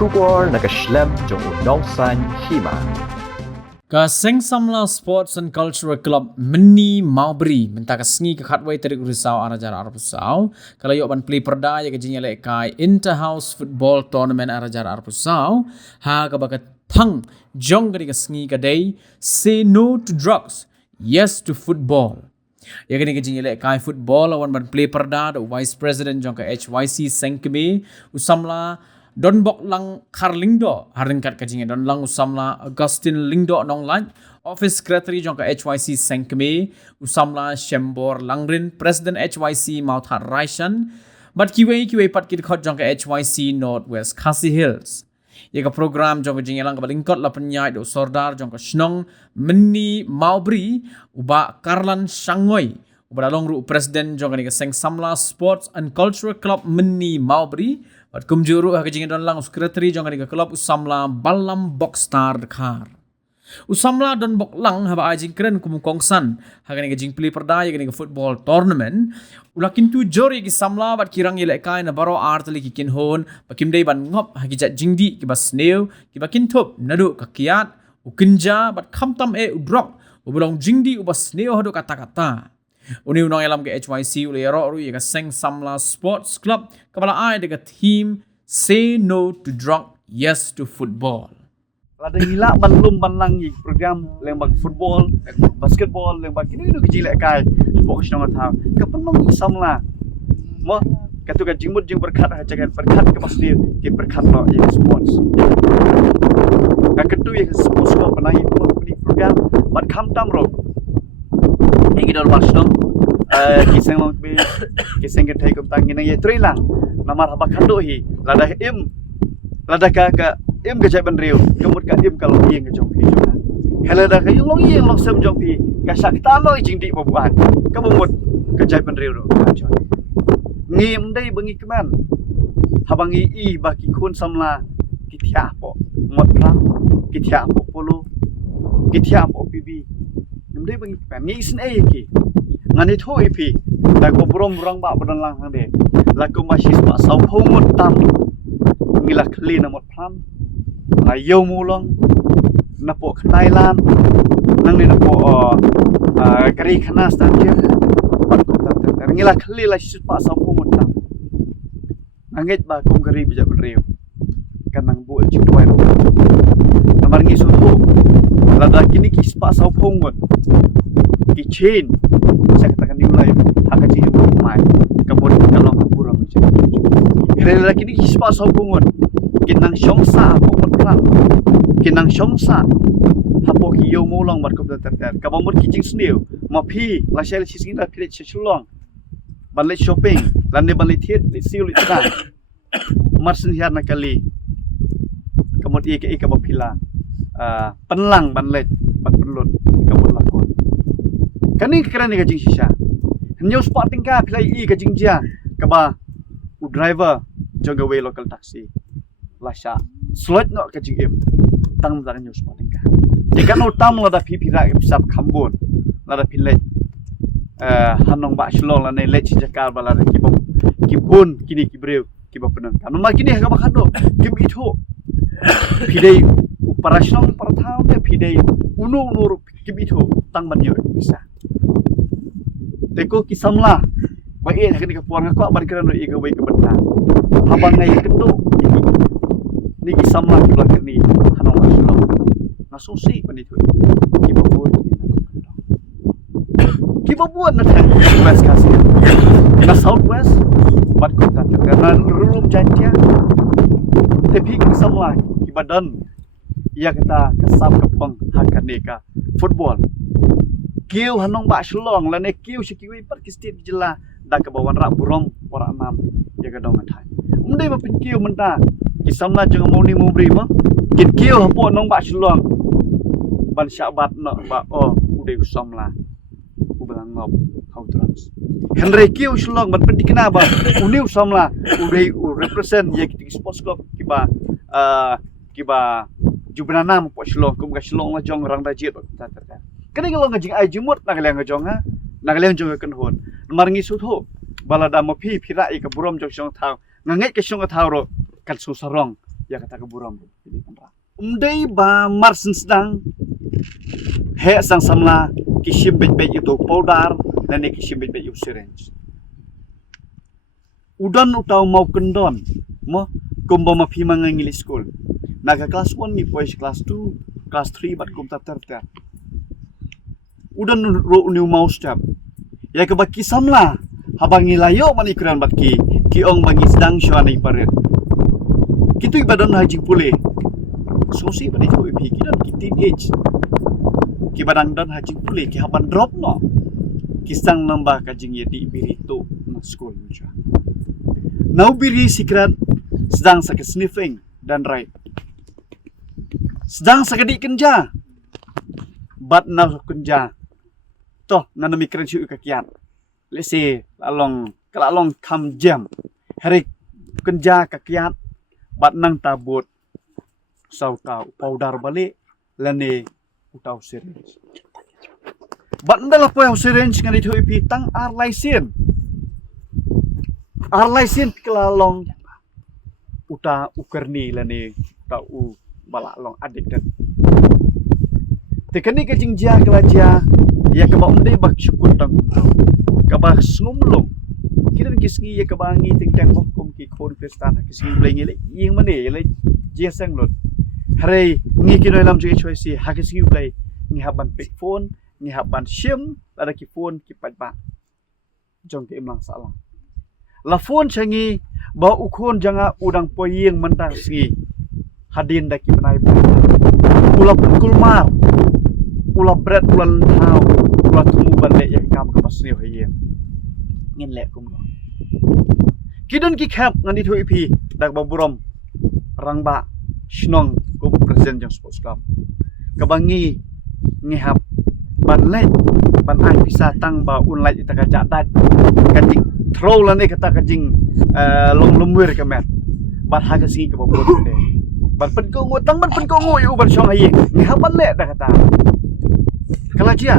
Shubor nakaslem jong unongsan hima. Ka Sengsamla Sports and Cultural Club Meni Maubri minta ka sengi ka khatway terik risau arajar arpusau kalau yok ban play perda ya kajinya lek kai Interhouse Football Tournament arajar arpusau ha ka bakat thang jong ka sengi ka day say no to drugs, yes to football. Ya kini kajinya lek kai football awan ban play perda the Vice President jong ka HYC Sengkeme usamla Don bok lang Karlingdo haringkat kajinya don lang usamla Augustine Lingdo nong lan Office Secretary jong ka HYC Sengkeme usamla Shembor Langrin President HYC Mount Raishan but kiwe pat kit khot jong ka HYC Northwest Khasi Hills ya ka program jong ka jingya lang ka balingkot la penyai do sordar jong ka snong Meni Maubri uba Karlan Shangoy uba dalong ru President jong ka Sengsamla Sports and Cultural Club Meni Maubri Pat kumjuru ha kajing don lang secretary jong ka club usamla Balam Boxstar Dakar. Usamla don bok lang ha ba ajing keren kumukongsan ha kajing pili perda ya football tournament. Ulakin tu jori ki samla bat kirang yelek kai na baro art li kikin hon pakim dei ban ngop ha kijat jingdi ki bas neu ki bakin top nadu ka kiat ukinja bat khamtam udrok ubulong jingdi ubas neu hadu kata-kata. Uni unang alam ke HYC uli ero ru ya Sengsamla Sports Club kepala ai de team say no to drug, yes to football. Lada gila ban lum ban lang yi program lembag football, basketball lembag kini itu kecil kai fokus nong tahu. Kepenong samla, mo katu ka jimut jing berkat ha jangan berkat ke masjid ke berkat no ya sports. Ketu ya sports ko penai program ban kam tam ro. Ini dol masnong kiseng long be kiseng ke thai ko tangin ye trilang namar haba khando hi lada ka im ke jai ban riu kemut ka im kalau yeng ke jong pi jona hela da ka yeng long sem jong pi ka sak ta lo jing di bobuan ka bomut ke jai ban riu ro jon ngim dei bengi keman habangi I baki kun samla kithia po mot pram kithia po polo kithia po pibi dei bengi keman ngi sin ki ngani thoi pi la ko brom rang ba ban lang hang de la ko ma sis ba sau phomot tam ngila khli na mot pram la yo mulong na po Thailand nang ni na po kari khana stan je pat ko ta ngila khli la sis ba sau phomot tam anget ba kum kari bija riu kanang bu chi twai namar ngi su tho la da kini ki spa sau phomot ki chain saya katakan dimulai hak kecil mai kemudian kalau kurang macam hele kini kispa sobungun kinang syongsa pomot plan kinang syongsa hapo ki yo molong bar ko ter kabamur kijing sniu mapi la shel sising da pile chulong banle shopping lanne banle thiet li siu li ta marsin hiar nakali kemudian ke bapila penlang banle ban perlut kemudian lakon kani keren ni kajing sisa new spotting ka play I kajing dia kaba u driver jaga way local taxi lasha slot no kajing im tang dar new spotting ka jika no tam la da pipira sab khambon la da pile hanong ba shlong la ne lechi jakar bala kibun kini kibreu kiba penang kan ma kini ka bakado kim itho pidei operasyon pertama ne pidei unu kim itho tang banyo bisa Teko kisamla bae kini ka puan ko ban kran I ka bai ka benda habang ngai kendo ni kisamla ki blak ni hanong aslo na susi pan itu ki babuan na west kasih na southwest bat kota karena rulum jantia tapi kisamla ki badan ia kata kasam kapong hakanika football kiu hanong ba shlong la ne kiu shikiwi par kistit jela da ka bawan ra burom ora nam ya ka dong thai umdei ba pin kiu menta kisamna jeng moni mubri ma kit kiu hapo nong ba shlong ban syabat no ba udei usamla ubelang ngop how drums henry kiu shlong ban pendik na ba uni usamla udei represent ya kit sports club kiba jubnana mo po shlong kum ga shlong la jong rang da jet ta kani kalau ngajing ai jumut nak liang ngajong ha nak liang jong kan hon marngi su tho balada mo phi phira I ka burom jong song thau ngangai ke song thau ro kat su sarong ya kata keburam ini penra umdai ba marsen sedang he sang samla kishim bet itu powder dan kishim bet itu syringe udan utau mau kendon mo kumba ma phi mangang English school naga class 1 mi pois class 2 class 3 bat kum ta ter udan ro new mau step ya ke baki samla habangi layo mani kuran bat ki ong bangi sedang syuani paret kitu ibadan haji pule sosi bani ko ipi kidan ki teenage ki badang dan haji pule ki haban drop no kisang nambah kajing ye di birito na school mucha now biri sikran sedang sakit sniffing dan right sedang sakit kenja bat na kenja toh nanami keren syu kakian let's say kalong kam jam hari kenja kakiat bat nang tabut sau tau powder balik lane utau syringe bat ndala po syringe ngani thoi pitang ar laisin kelalong uta ukerni lane tau balak long adik dan tekani ke jingja kelaja ya ke baumde bak syukur tang ka bak ngumlong kidan kisngi ya ke bangi ting tang hukum ki khon kristan kisngi blengi le ying mane le jesang lot hare ngi kinoi lam je choisi ha kisngi play ngi haban pick phone ngi haban sim ada ki phone ki pat ba jong ke imlang salang la phone changi ba ukhon janga udang poying mentang singi hadin daki benai ula kulmar ula bread ula thau ula tumu bale ya kam ka pasni hoye ngin le kum kidan ki khap ngani thoi phi dak ba burom rangba shnong kum present jang sports club kabangi ngihap ban le ban ai bisa tang ba unlai ita ka jadat kajing throw lane kata kajing long lumwer kamet ban ha ka si ka ba burom de ban pen ko ngotang ban pen ko ngoy u ban syong haye ngihap ban le dak kata kalajia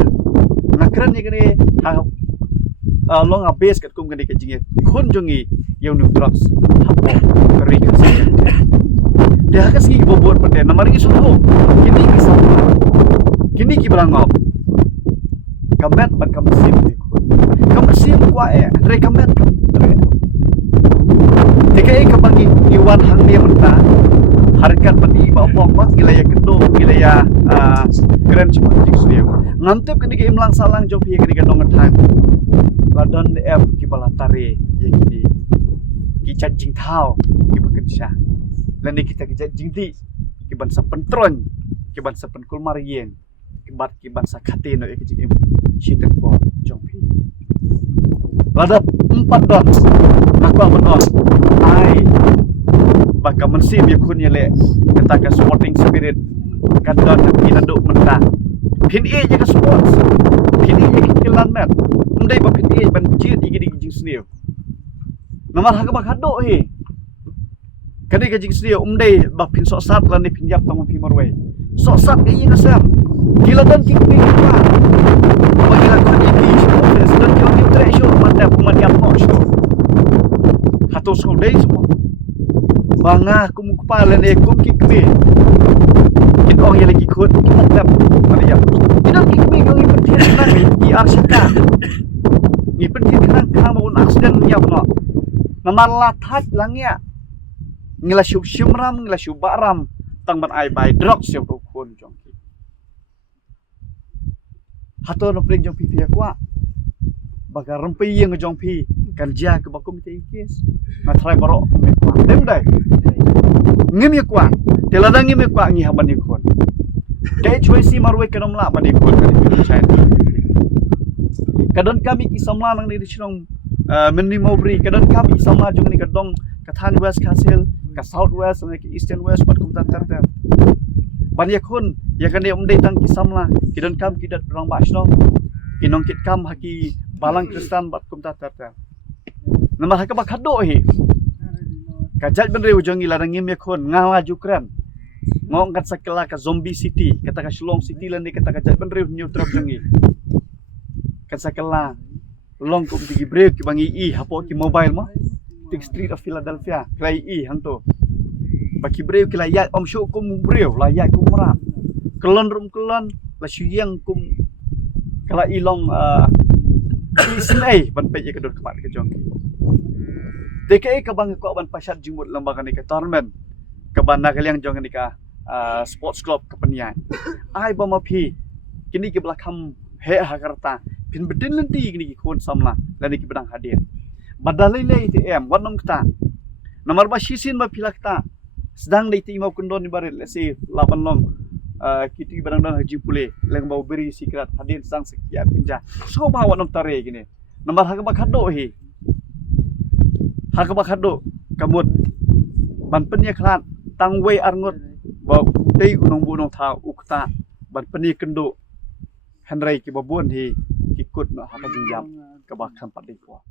nakran ni kene ha long abes kat kum kene kajing khon jongi yang nu drugs hapo kari ka si dia ka si bo buat pende namari isu ho kini kisah kini ki berangop kamet ban kamsim kamsim kwa re kamet kam tre tikai ka bagi iwan hang dia menta harkat peti ba pok ba gilaya kendo gilaya keren cuma jing studio ngantep kini ke imlang salang jong pi kini ke dong thang ladon app ki bala tare ya kini ki jing thau ki baken sha lani kita ki jing di ki ban sapen tron ki ban sapen kulmar yen ki ban sakate no ki jing shitek po jong pi ladap 4 don nakwa benon ai baka mensib ya kun yele kata ka sporting spirit kadon kinanduk mentah pin e je ka sports pin e je kilan met ndai ba pin e ban jit igi jing snew namar ha ka ba khado he kani ka jing snew ndai ba pin so sat lan ni pin yap tang pi marwe so sat e ka sam gila dan ki ni ka ba gila ko ni ki sports dan ki ni tre show mata pumat yap no show hato school day semua banga kum kepala ni kum ki kri kin ong ye lagi khot ki matap mana ya tidak ki kri ko ipen nang ni arsika ni pen ki nang ka mau aksiden nyap no namar lathat langya ngila syub shimram ngila syub baram tang ban ai bai drug syub ko khon jong ki hato no pring jong pi pi kwa baga rempi yang jong pi kan ja ke bakum te ikis na try baro dem dai ngim ye kwa teladang ngim ye kwa ngi haban ni khon dai choi si marwe kanom la ban ni khon kan ni chain kadon kami ki samla nang ni chnong menni mobri kadon kami samla jong ni kadong kathan west castle ka south west nang ki eastern west pat kum tar ban ye khon ya kan ni umdei tang ki samla kidon kam kidat rong ba shno inong kit kam haki balang kristan bat kum tar nama haka ba khado hi kajat benre ujongi larang ngim yakon ngawa jukran ngong kat sakela ka zombie city kata ka Shillong city lan ni kata kajat benre new drop jongi kat sakela long kum digi break ki bangi i hapo ki mobile ma tik street of Philadelphia klai i hangto baki breu ki layat om syuk kum breu layat kum meram kelon rum kelon la syuyang kum kala ilong isnai ban pe ye kedot kemat ke jong DKI ka bang ko ban pasat jumut lembaga ni ka tournament ka ban nak liang jong ni ka sports club ka penian ai ba ma phi kini ki belakam he hakarta pin bedin lenti kini ki kon samla lan ki bedang hadir badalai le ITM wanom kta nomor ba sisin ba pilakta sedang di timau kundon ni barit lesi lapan long kiti barang dan haji pule leng bau beri sikrat hadir sang sekian pinja so ba wanom tare gini nomor hakaba khado hi hakaba khado kamut ban penya klan tang wei arngot ba tei unong bunong tha ukta ban peni kendo henrai ki babun hi kikut no hakajing jam ka ba khampat di ko